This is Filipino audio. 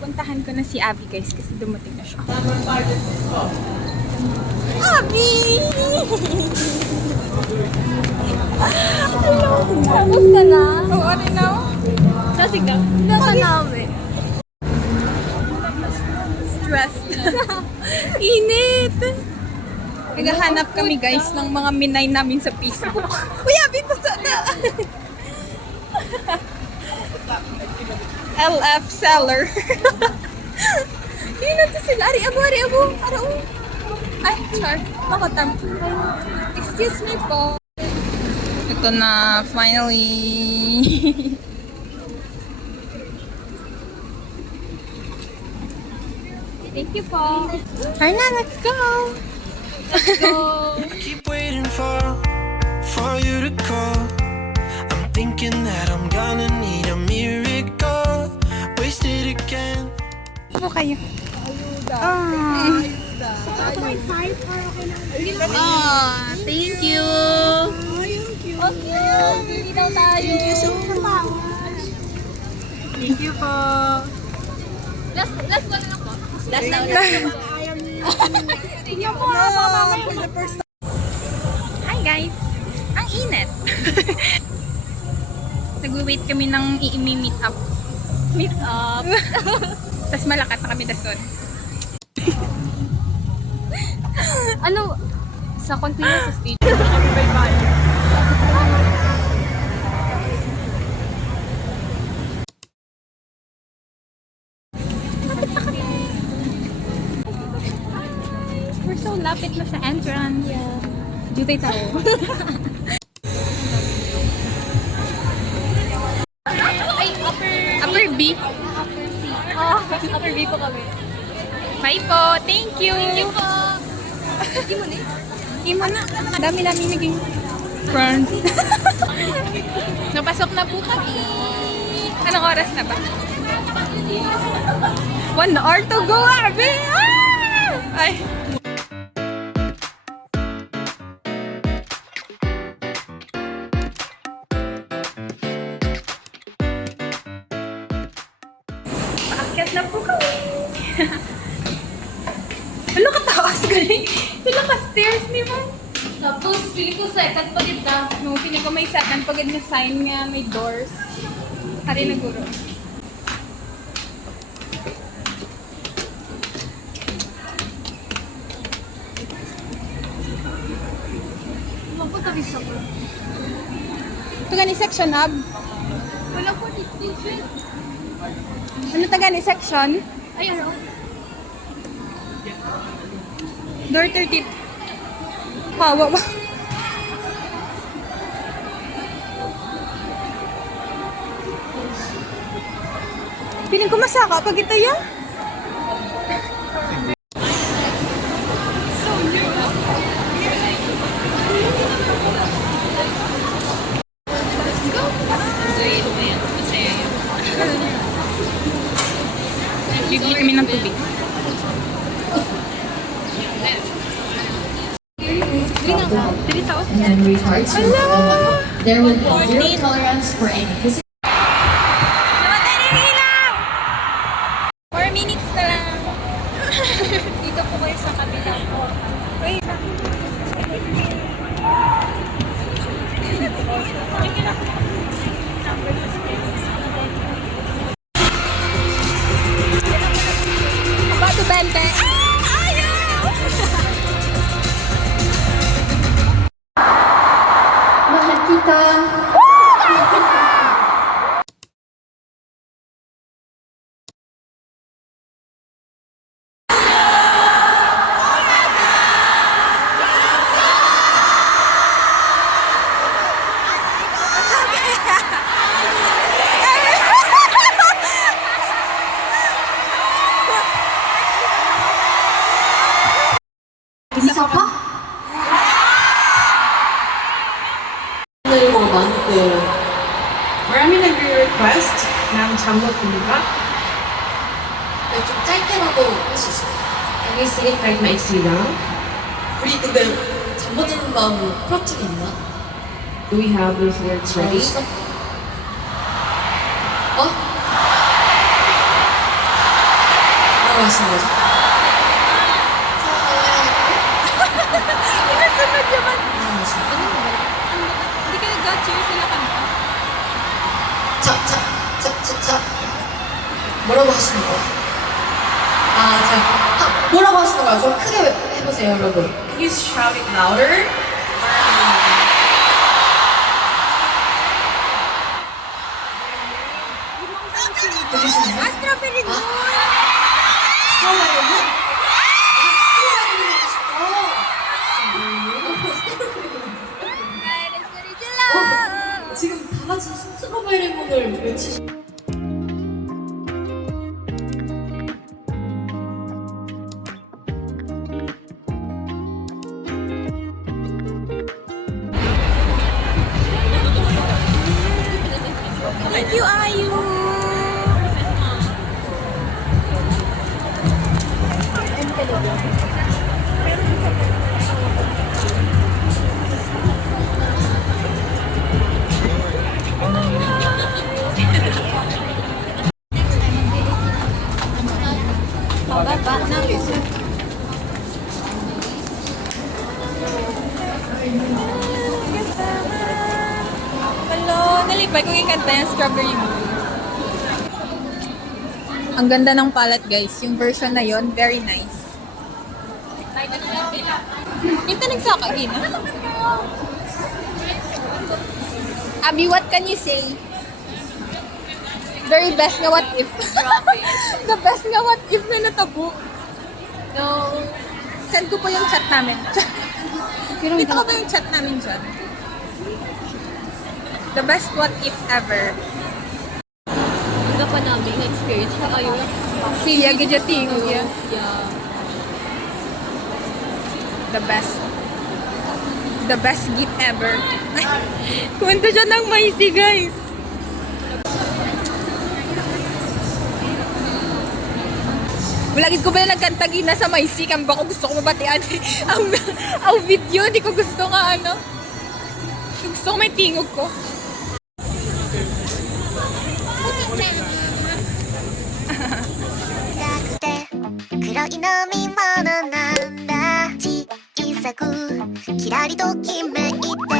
Puntahan ko na si Abby guys kasi dumating na siya. Abby! Hello! Tapos ka na? Oo, ano na? Sasig na? Hindi ka namin. Stress. Init! Naghahanap kami guys ng mga minay namin sa Facebook. Uy, Abby! Sana! LF seller. Hindi na to sila. Ari abo. Arao. Ay, char. Makatam. Excuse me po. Ito na, finally. Thank you po. Arna, let's go. Let's go. Keep waiting for you to call. I'm thinking that I'm gonna need a miracle. Wasted again. Ano kayo? Thank you. Okay. Hindi daw tayo. Thank you so much. Thank you po. Last one lang po. Last one lang po. Thank you po. Hi guys. Ang init. Nag-wait kami ng i-meet up. Meet up. Tapos malakat na kami dason. Ano? Sa continuous sa stage. Bye-bye. We're so lapit na sa entrance. Yeah. Dito tayo. Upper B. Upper B po kami. Bye po. Thank you. Thank you po. Hindi mo na. Dami naging friends. Napasok na po kami. Anong oras na ba? 1 hour to go, Abby! Ah! Ay. Paakyat na po kami. Ano kataas galing? Wala ka stairs ni mo. Tapos, pili ko second pagid na. No, pili ko may second pagid na sign nga may doors. Hari na guro. Ito gani section, Ab? Wala po dito. Ano ito gani section? Ay, ano? Door 30. Hawa ba? Piling ko masaka pag ito yan. Bibili kami ng tubig. And retards your flow. There will be zero tolerance for any physical. Namatay na yung ilaw! 4 minutes na lang. Dito po kayo sa kabila. Wait. Bato bente. Ayaw! Mahal kita. Isa pa? 오늘 많은데 marami nagre-request ng 잠못 부르가 좀 짧게라도 할 수 있어요. Can you sing it kahit maiksi lang? 우리 근데 잠 못 드는 마음으로 프로틴이 있나? Do we have those lyrics ready? 있어? 어? 뭐라고 하시는 거죠? Pinasunod naman. 뭐라고 하시는 거죠? Hindi ka nag-cheer sila kanta. 자. 뭐라고 하시는 거예요? 뭐라고 하시는 거예요? 좀 크게 해보세요, 여러분. Can you shout it louder? 들리시나요? Strawberry moon! 스트로베리는? Soy sila! 지금 다 같이 스트로베리 문을 외치시. Thank you, Ayu! Pababa na. Hello, nalipay kong ikanta yung Strawberry Moon. Ang ganda ng palette, guys. Yung version na yon, very nice. Yung nagsaka, Gina. Abby, what can you say? Very best nga what if. The best nga what if na natabo. No. Send ko po yung chat namin. Kita ko ba yung chat namin dyan? The best what if ever. Iba pa namin na-experience pa kayo. Siya, gadyating. Yeah. Yeah. The best. The best gift ever. Ay, kwento siya ng Macy, guys. Lagi ko ba na nagkantagi na sa Macy? Kamba ko gusto ko mabatian. ang video, hindi ko gusto nga ano. Gusto ko may tingog ko. 黒い飲み物なんだ小さくキラリときめいて